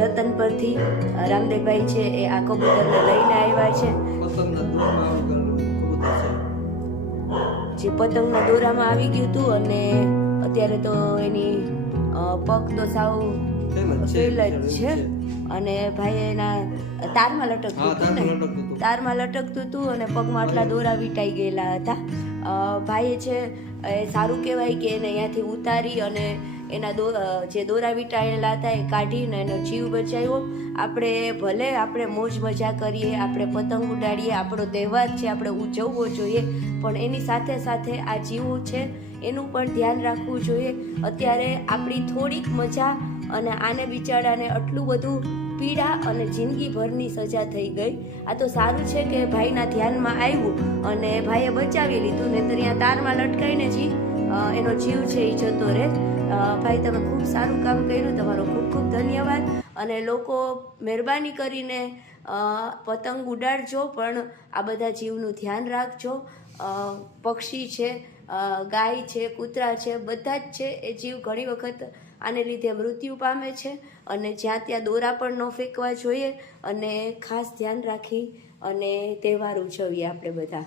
રતન પરથી રામદેવભાઈ છે એ આ કબૂતરને લઈને આવ્યા છે, જે પતંગના દોરામાં આવી ગયું હતું અને અત્યારે તો એની પગ તો સાવ ફેલ જ છે અને ભાઈ એના તારમાં લટકતું હતું ને, તારમાં લટકતું હતું અને પગમાં આટલા દોરા વીંટાઈ ગયેલા હતા. ભાઈએ છે એ સારું કહેવાય કે એને અહીંયાથી ઉતારી અને એના જે દોરા વીંટાયેલા હતા એ કાઢીને એનો જીવ બચાવ્યો. ભલે આપણે મોજ મજા કરીએ, આપણે પતંગ ઉડાડીએ, આપણો તહેવાર છે, આપણે ઉજવવો જોઈએ, પણ એની સાથે સાથે આ જીવો છે એનું પણ ધ્યાન રાખવું જોઈએ. અત્યારે આપણી થોડીક મજા અને આને બિચારાને આટલું બધું પીડા અને જિંદગીભરની સજા થઈ ગઈ. આ તો સારું છે કે ભાઈના ધ્યાનમાં આવ્યું અને ભાઈએ બચાવી લીધું, ને તો અહીંયા તારમાં લટકાઈને એનો જીવ છે એ જતો રહે. ભાઈ તમે ખૂબ સારું કામ કર્યું, તમારો ખૂબ ખૂબ ધન્યવાદ. અને લોકો મહેરબાની કરીને પતંગ ઉડાડજો, પણ આ બધા જીવનું ધ્યાન રાખજો. પક્ષી છે, ગાય છે, કૂતરા છે, બધા જ છે એ જીવ ઘણી વખત આને લીધે મૃત્યુ પામે છે અને જ્યાં ત્યાં દોરા પણ ન ફેંકવા જોઈએ અને ખાસ ધ્યાન રાખી અને તહેવાર ઉજવીએ આપણે બધા.